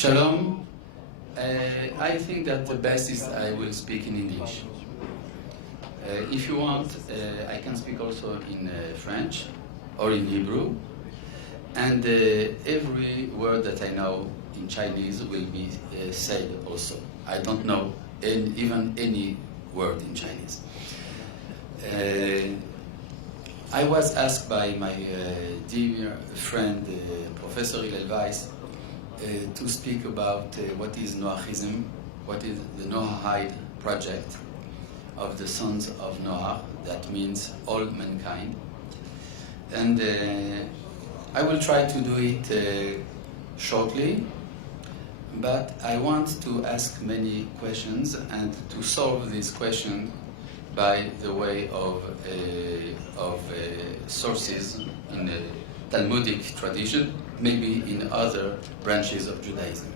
Shalom. I think that the best is I will speak in English. If you want, I can speak also in French or in Hebrew. And every word that I know in Chinese will be said also. I don't know even any word in Chinese. I was asked by my dear friend, Professor Hillel Weiss, to speak about what is Noachism, what is the Noahide project of the sons of Noah, that means all mankind. And I will try to do it shortly, but I want to ask many questions and to solve these questions by the way of sources in the Talmudic tradition, maybe in other branches of Judaism.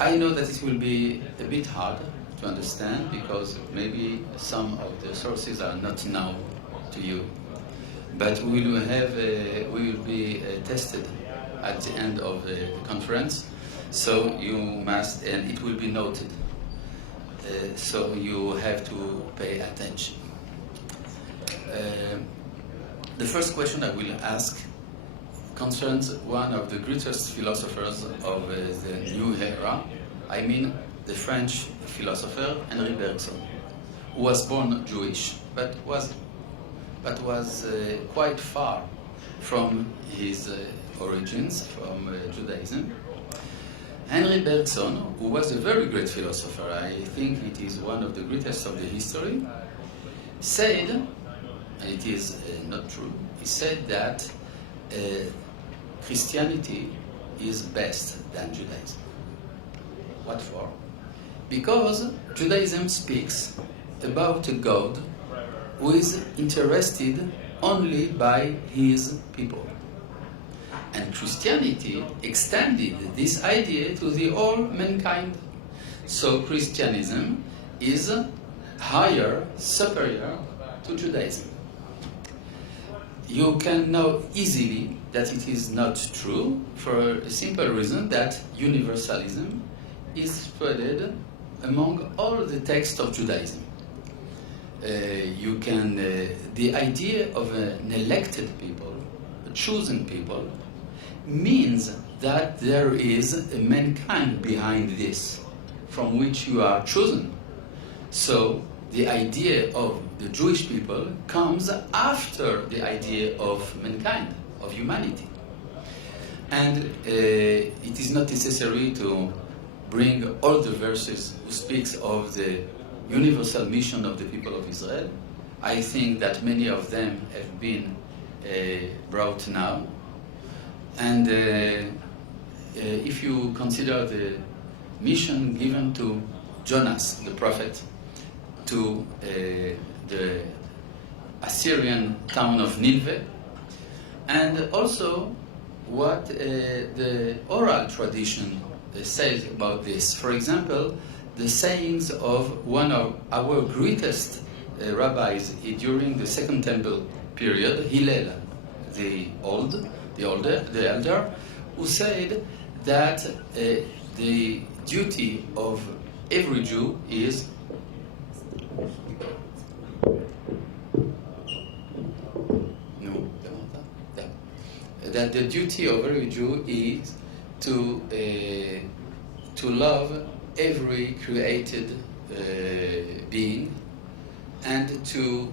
I know that it will be a bit hard to understand because maybe some of the sources are not known to you, but we will be tested at the end of the conference, so you must, and it will be noted. So you have to pay attention. The first question I will ask concerns one of the greatest philosophers of the new era. I mean the French philosopher Henri Bergson, who was born Jewish, but was quite far from his origins, from Judaism. Henri Bergson, who was a very great philosopher, I think it is one of the greatest of the history, said, and it is not true, he said that Christianity is best than Judaism. What for? Because Judaism speaks about a God who is interested only by his people. And Christianity extended this idea to the whole mankind. So Christianism is higher, superior to Judaism. You can know easily that it is not true for a simple reason that universalism is spread among all the texts of Judaism. The idea of an elected people, a chosen people, means that there is a mankind behind this, from which you are chosen. So the idea of the Jewish people comes after the idea of mankind, of humanity. And it is not necessary to bring all the verses who speaks of the universal mission of the people of Israel. I think that many of them have been brought now. And if you consider the mission given to Jonas, the prophet, to the Assyrian town of Nineveh, and also what the oral tradition says about this. For example, the sayings of one of our greatest rabbis during the Second Temple period, Hillel, the elder, who said that the duty of every Jew is that the duty of every Jew is to love every created being and to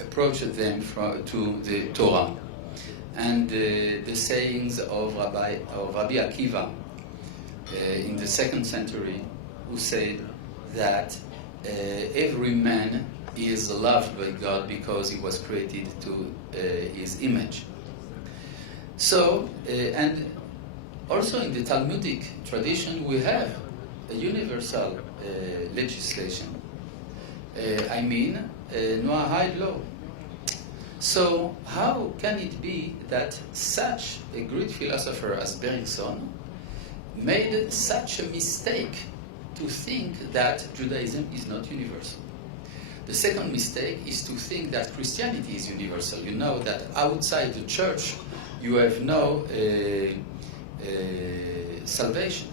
approach them to the Torah. And the sayings of Rabbi Akiva in the 2nd century, who said that every man is loved by God because he was created to his image. So, and also in the Talmudic tradition, we have a universal legislation. I mean, Noahide law. So how can it be that such a great philosopher as Bergson made such a mistake to think that Judaism is not universal? The second mistake is to think that Christianity is universal. You know that outside the church you have no salvation?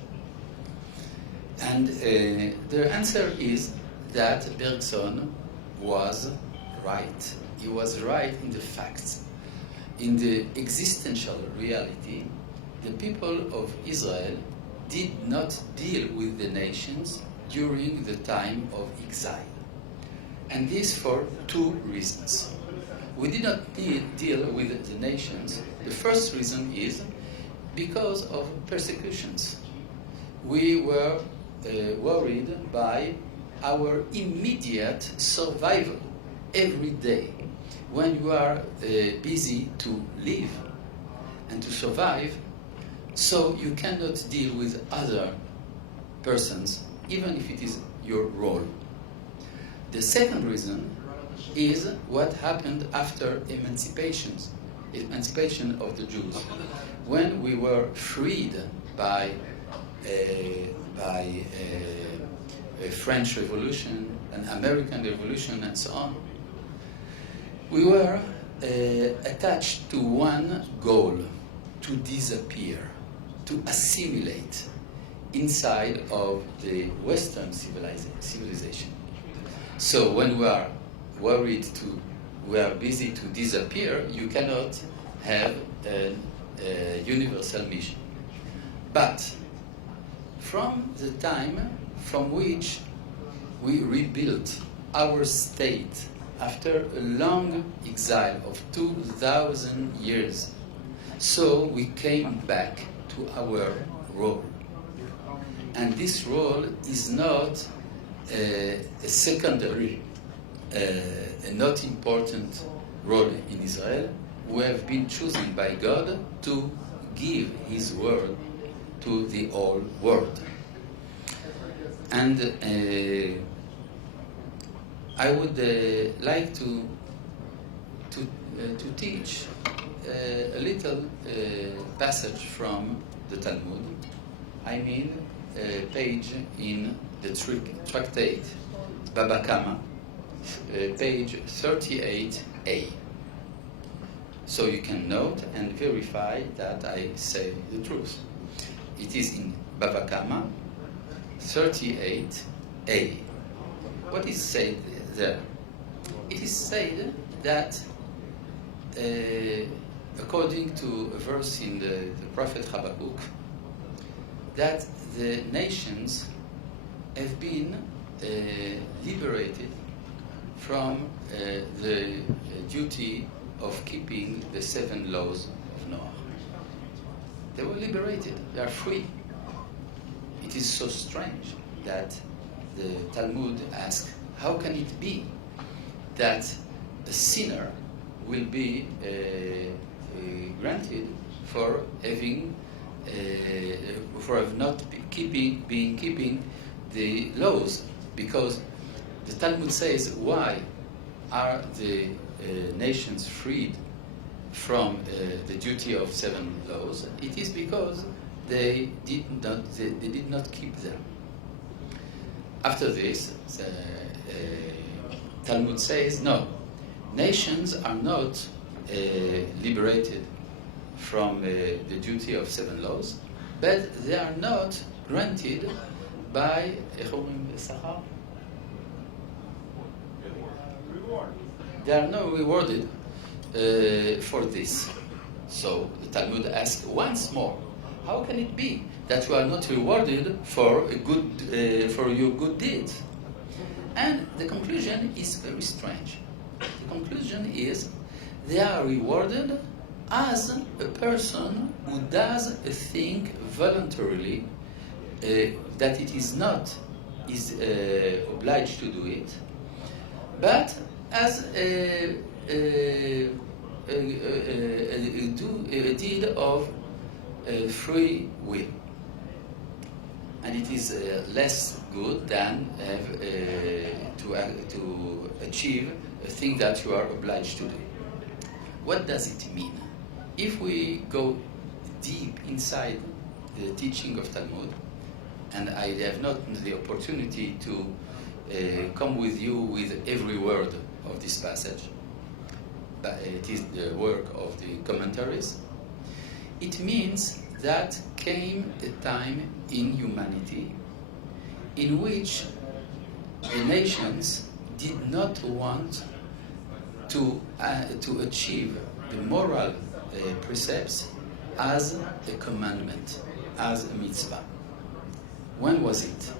And the answer is that Bergson was right. He was right in the facts. In the existential reality, the people of Israel did not deal with the nations during the time of exile. And this for two reasons. We did not deal with the nations. The first reason is because of persecutions. We were worried by our immediate survival every day. When you are busy to live and to survive, so you cannot deal with other persons, even if it is your role. The second reason is what happened after emancipation of the Jews. When we were freed by a French Revolution, an American Revolution, and so on, we were attached to one goal: to disappear, to assimilate inside of the Western civilization. So when we are we are busy to disappear, you cannot have a universal mission. But from the time from which we rebuilt our state after a long exile of 2,000 years, so we came back to our role. And this role is not a secondary, a not important role in Israel. We have been chosen by God to give His word to the whole world. And I would like to teach a little passage from the Talmud. I mean, a page in the tractate Baba Kama, page 38a. So you can note and verify that I say the truth. It is in Baba Kama 38a. What is said there? It is said that according to a verse in the prophet Habakkuk, that the nations have been liberated from the duty of keeping the 7 laws of Noah. They were liberated, they are free. It is so strange that the Talmud asks, how can it be that a sinner will be granted for having for not keeping the laws? Because the Talmud says, why are the nations freed from the duty of 7 laws? It is because they did not keep them. After this, Talmud says, no, nations are not liberated from the duty of 7 laws, but they are not granted by they are not rewarded for this. So the Talmud asks once more, how can it be that you are not rewarded for your good deeds? And the conclusion is very strange. The conclusion is they are rewarded as a person who does a thing voluntarily, that it is not obliged to do it, but as a deed of free will. And it is less good than to achieve a thing that you are obliged to do. What does it mean? If we go deep inside the teaching of Talmud, and I have not the opportunity to come with you with every word of this passage, but it is the work of the commentaries, it means that came a time in humanity in which the nations did not want to achieve the moral precepts as a commandment, as a mitzvah. When was it?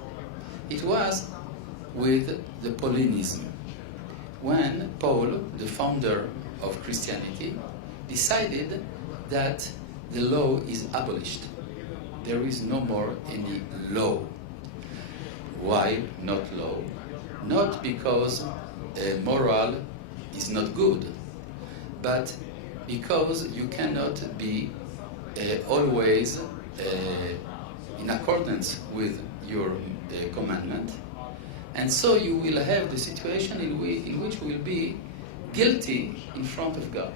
It was with the Paulinism, when Paul, the founder of Christianity, decided that the law is abolished. There is no more any law. Why not law? Not because moral is not good, but because you cannot be always in accordance with your commandment, and so you will have the situation in which you will be guilty in front of God.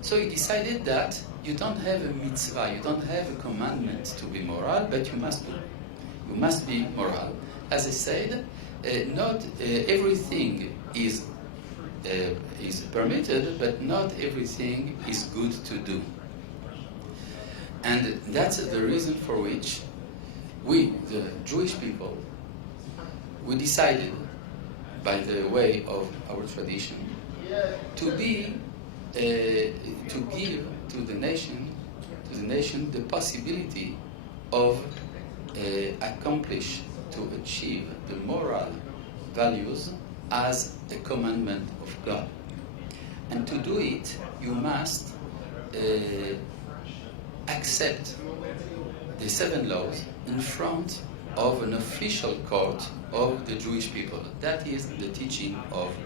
So he decided that you don't have a mitzvah, you don't have a commandment to be moral, but you must be moral. As I said, not everything is permitted, but not everything is good to do. And that's the reason for which we, the Jewish people, we decided, by the way of our tradition, to give to the nation the possibility of to achieve the moral values as a commandment of God. And to do it, you must accept the 7 laws in front of an official court of the Jewish people. That is the teaching of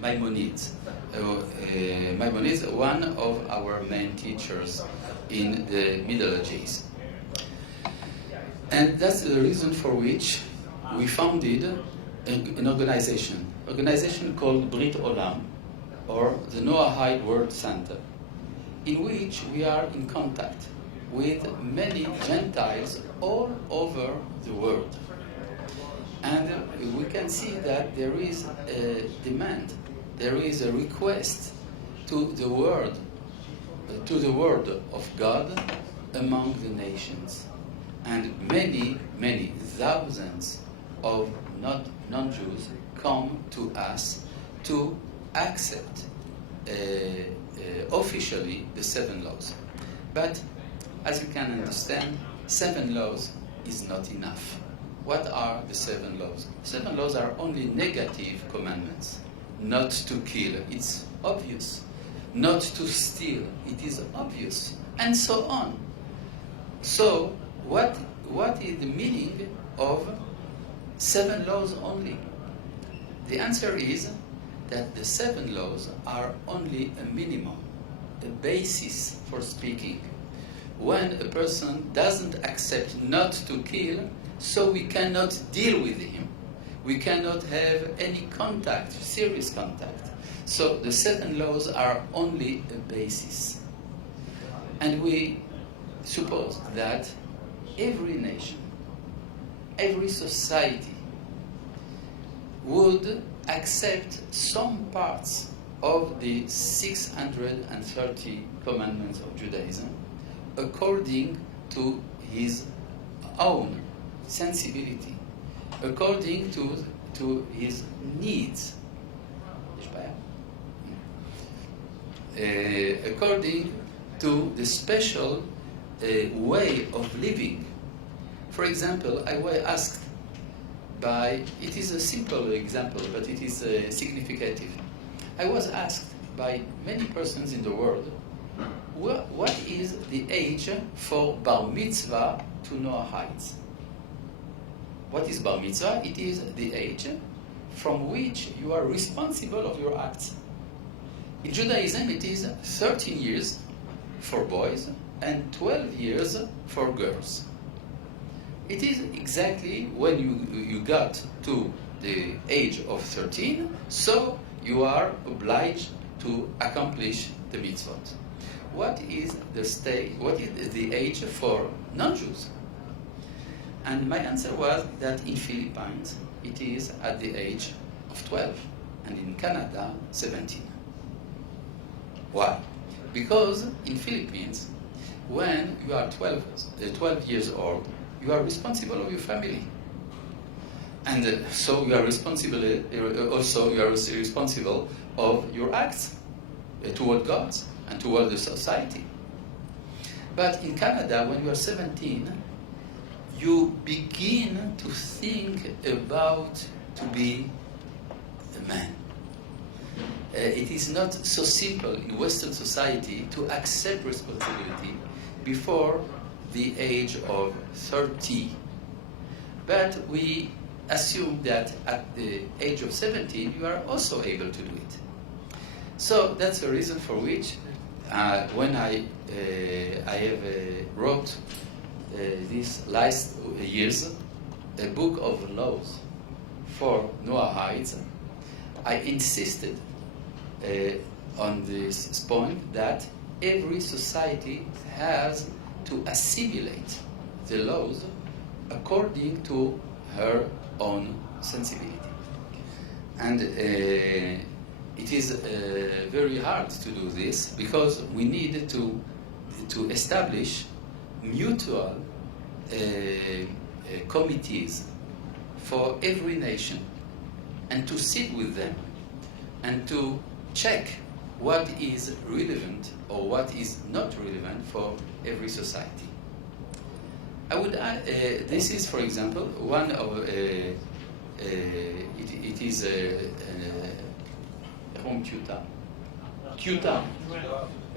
Maimonides. Maimonides, one of our main teachers in the Middle Ages. And that's the reason for which we founded an organization called Brit Olam, or the Noahide World Center, in which we are in contact with many Gentiles all over the world. And we can see that there is a demand, there is a request to the word of God among the nations. And many, many thousands of non-Jews come to us to accept officially the 7 laws. But as you can understand, 7 laws is not enough. What are the 7 laws? 7 laws are only negative commandments. Not to kill, it's obvious. Not to steal, it is obvious. And so on. So, what is the meaning of 7 laws only? The answer is that the 7 laws are only a minimum, a basis for speaking. When a person doesn't accept not to kill, so we cannot deal with him. We cannot have any contact, serious contact. So the 7 laws are only a basis. And we suppose that every nation, every society would accept some parts of the 630 commandments of Judaism according to his own sensibility, according to his needs, according to the special way of living. For example, I was asked it is a simple example, but it is significant. I was asked by many persons in the world, what is the age for bar mitzvah to Noahides? What is bar mitzvah? It is the age from which you are responsible of your acts. In Judaism, it is 13 years for boys and 12 years for girls. It is exactly when you got to the age of 13, so you are obliged to accomplish the mitzvot. What is the age for non-Jews? And my answer was that in Philippines it is at the age of 12, and in Canada 17. Why? Because in Philippines when you are 12 years old, you are responsible of your family. And so you are responsible, also you are responsible of your acts toward God and toward the society. But in Canada, when you are 17, you begin to think about to be a man. It is not so simple in Western society to accept responsibility before the age of 30. But we assume that at the age of 17 you are also able to do it. So that's the reason for which when I wrote these last years a book of laws for Noahides, I insisted on this point that every society has to assimilate the laws according to her own sensibility. And it is very hard to do this because we need to establish mutual committees for every nation and to sit with them and to check what is relevant or what is not relevant for every society. I would add, this is, for example, one of it is a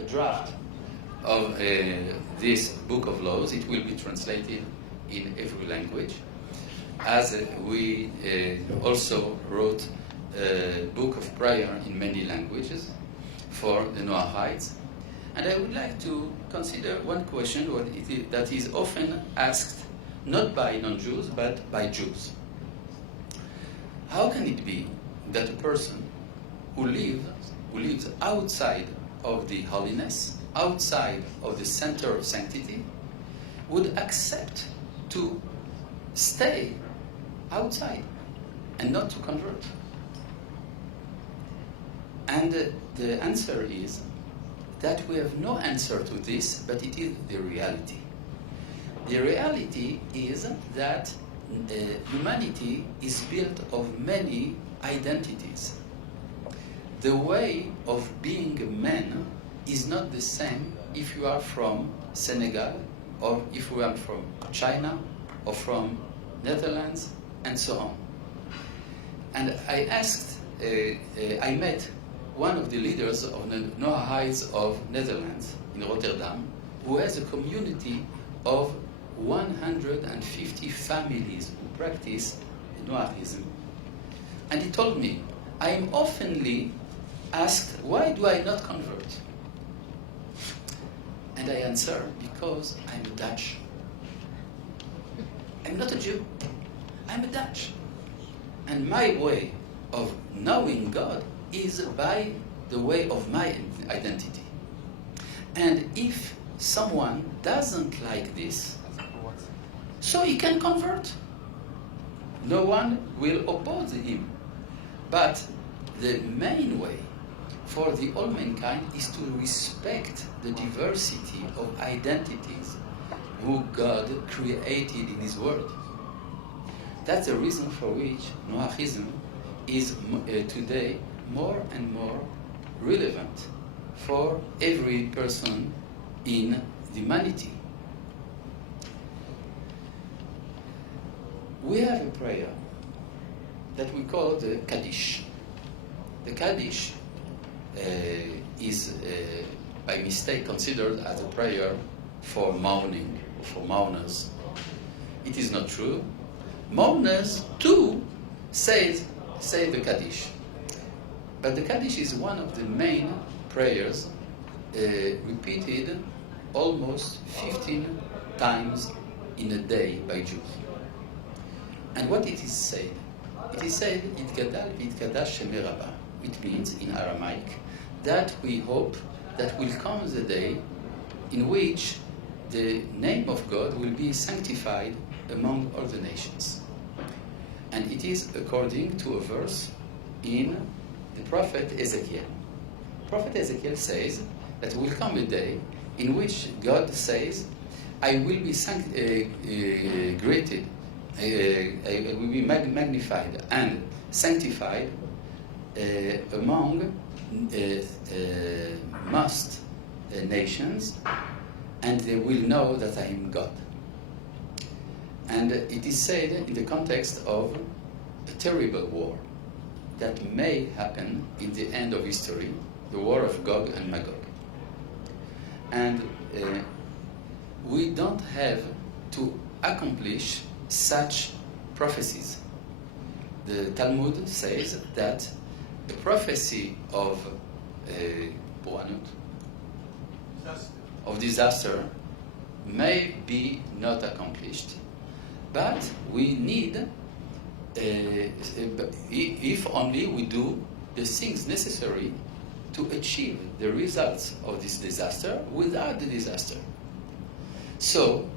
draft of this book of laws. It will be translated in every language, as we also wrote a book of prayer in many languages for the Noahides. And I would like to consider one question that is often asked, not by non-Jews, but by Jews. How can it be that a person who lives outside of the holiness, outside of the center of sanctity, would accept to stay outside and not to convert? And the answer is that we have no answer to this, but it is the reality. The reality is that humanity is built of many identities. The way of being a man is not the same if you are from Senegal, or if you are from China, or from Netherlands, and so on. And I met one of the leaders of the Noahides of Netherlands in Rotterdam, who has a community of 150 families who practice Noahism. And he told me, I am oftenly asked, why do I not convert? And I answer, because I'm Dutch. I'm not a Jew. I'm a Dutch. And my way of knowing God is by the way of my identity. And if someone doesn't like this, so he can convert. No one will oppose him. But the main way for the all mankind is to respect the diversity of identities who God created in His world. That's the reason for which Noahism is today more and more relevant for every person in humanity. We have a prayer that we call the Kaddish. The Kaddish is by mistake considered as a prayer for mourning, or for mourners. It is not true. Mourners too say the Kaddish. But the Kaddish is one of the main prayers repeated almost 15 times in a day by Jews. And what it is said? It is said, Yitgadal v'yitkadash Shemei Rabbah, which means in Aramaic that we hope that will come the day in which the name of God will be sanctified among all the nations. And it is according to a verse in the prophet Ezekiel. Prophet Ezekiel says that will come a day in which God says, I will be greated, I will be magnified and sanctified among most nations, and they will know that I am God. And it is said in the context of a terrible war that may happen in the end of history, the war of Gog and Magog. And we don't have to accomplish such prophecies. The Talmud says that the prophecy of disaster may be not accomplished, but we need, if only we do the things necessary to achieve the results of this disaster without the disaster. So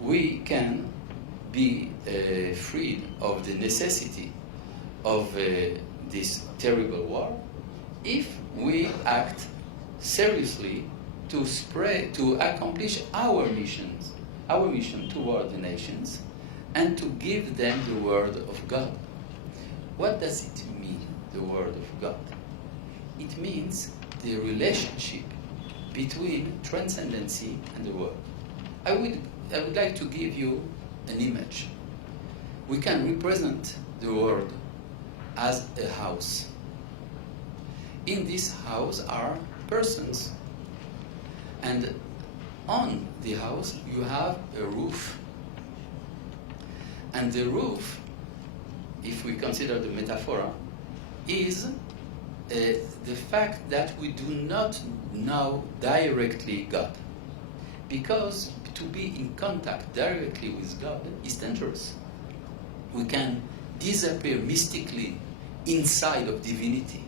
we can be freed of the necessity of this terrible war if we act seriously to accomplish our mission toward the nations, and to give them the word of God. What does it mean, the word of God? It means the relationship between transcendency and the world. I would like to give you an image. We can represent the world as a house. In this house are persons, and on the house you have a roof. And the roof, if we consider the metaphor, is the fact that we do not know directly God. Because to be in contact directly with God is dangerous. We can disappear mystically inside of divinity.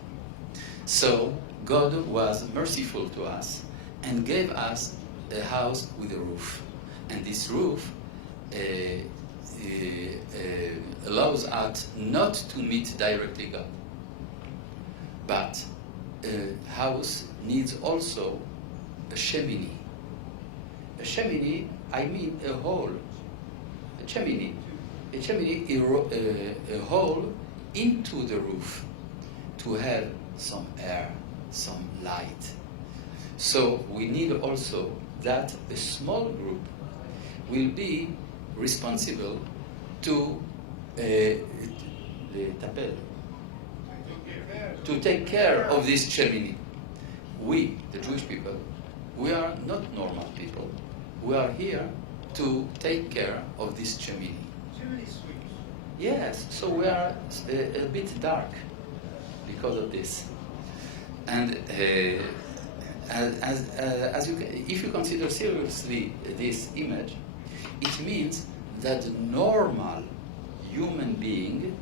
So God was merciful to us and gave us a house with a roof. And this roof allows us not to meet directly God. But a house needs also a chimney. A chimney, I mean a hole. A chimney is a hole into the roof to have some air, some light. So we need also that a small group will be responsible to take care of this chimney. We, the Jewish people, we are not normal people. We are here to take care of this chimney. Chimney sweeps. Yes, so we are a bit dark because of this. And if you consider seriously this image, it means that the normal human being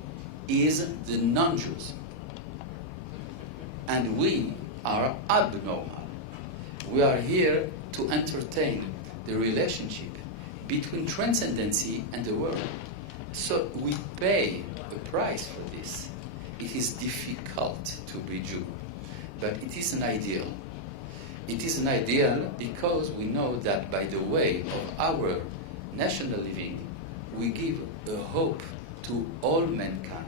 is the non-Jews. And we are abnormal. We are here to entertain the relationship between transcendency and the world. So we pay a price for this. It is difficult to be Jew, but it is an ideal. It is an ideal because we know that by the way of our national living, we give a hope to all mankind.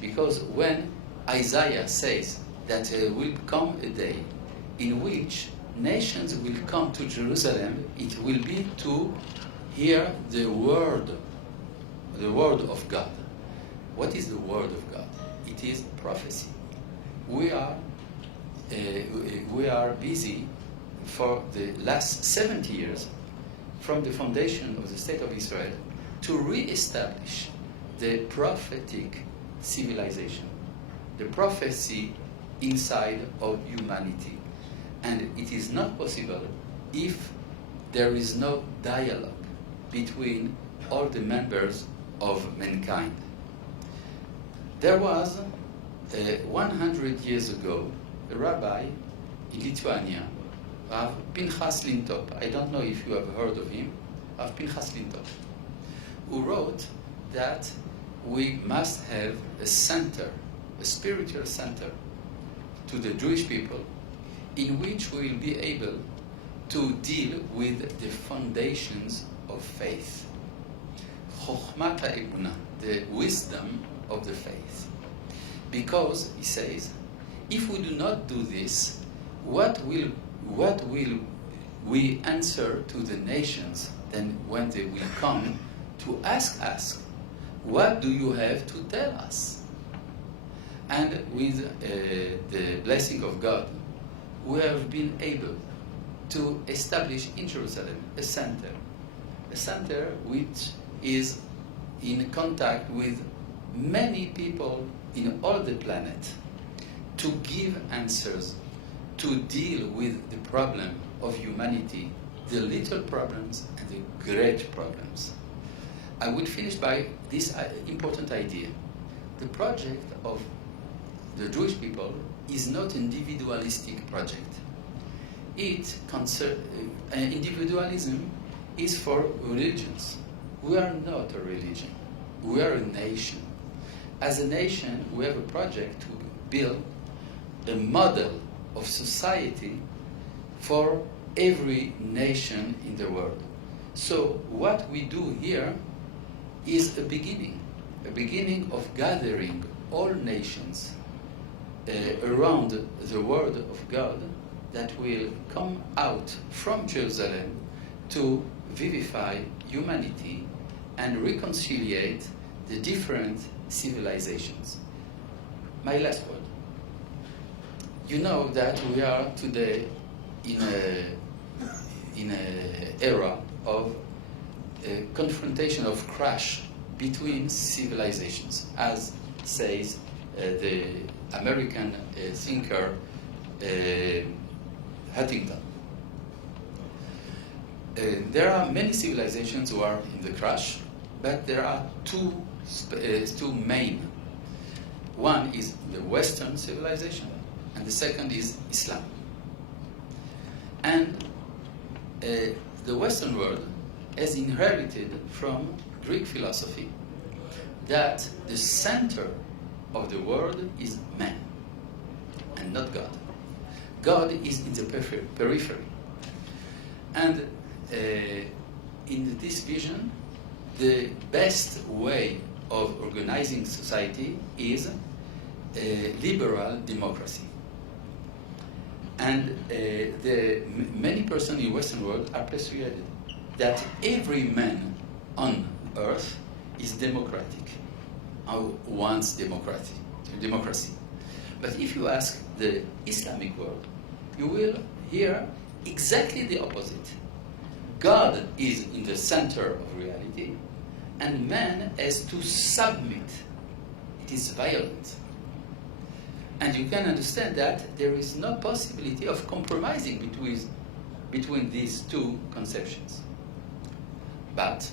Because when Isaiah says that there will come a day in which nations will come to Jerusalem, it will be to hear the word of God. What is the word of God? It is prophecy. We are busy for the last 70 years from the foundation of the State of Israel to re-establish the prophetic civilization, the prophecy inside of humanity. And it is not possible if there is no dialogue between all the members of mankind. There was 100 years ago a rabbi in Lithuania, Rav Pinchas Lintop. I don't know if you have heard of him, Rav Pinchas Lintop, who wrote that we must have a center, a spiritual center to the Jewish people, in which we will be able to deal with the foundations of faith. Chokhmat ha'emunah, the wisdom of the faith. Because, he says, if we do not do this, what will we answer to the nations then when they will come to ask us, what do you have to tell us? And with the blessing of God, we have been able to establish in Jerusalem a center which is in contact with many people in all the planet to give answers, to deal with the problem of humanity, the little problems and the great problems. I will finish by this important idea. The project of the Jewish people is not an individualistic project. Individualism is for religions. We are not a religion. We are a nation. As a nation, we have a project to build a model of society for every nation in the world. So what we do here is a beginning of gathering all nations around the word of God that will come out from Jerusalem to vivify humanity and reconciliate the different civilizations. My last word. You know that we are today in an era of confrontation, of clash between civilizations, as says the American thinker Huntington. There are many civilizations who are in the crash, but there are two main. One is the Western civilization, and the second is Islam. And the Western world has inherited from Greek philosophy that the center of the world is man and not God. God is in the periphery. And in this vision, the best way of organizing society is liberal democracy. And many persons in the Western world are persuaded that every man on earth is democratic, or wants democracy. But if you ask the Islamic world, you will hear exactly the opposite. God is in the center of reality, and man has to submit. It is violent. And you can understand that there is no possibility of compromising between these two conceptions. But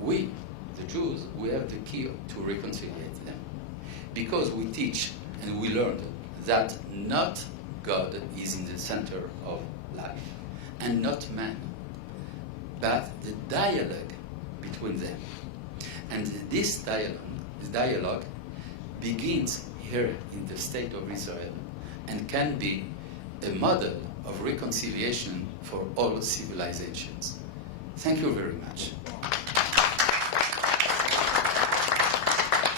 we, the Jews, we have the key to reconcile them. Because we teach and we learn that not God is in the center of life, and not man, but the dialogue between them. And this dialogue begins here in the state of Israel and can be a model of reconciliation for all civilizations. Thank you very much.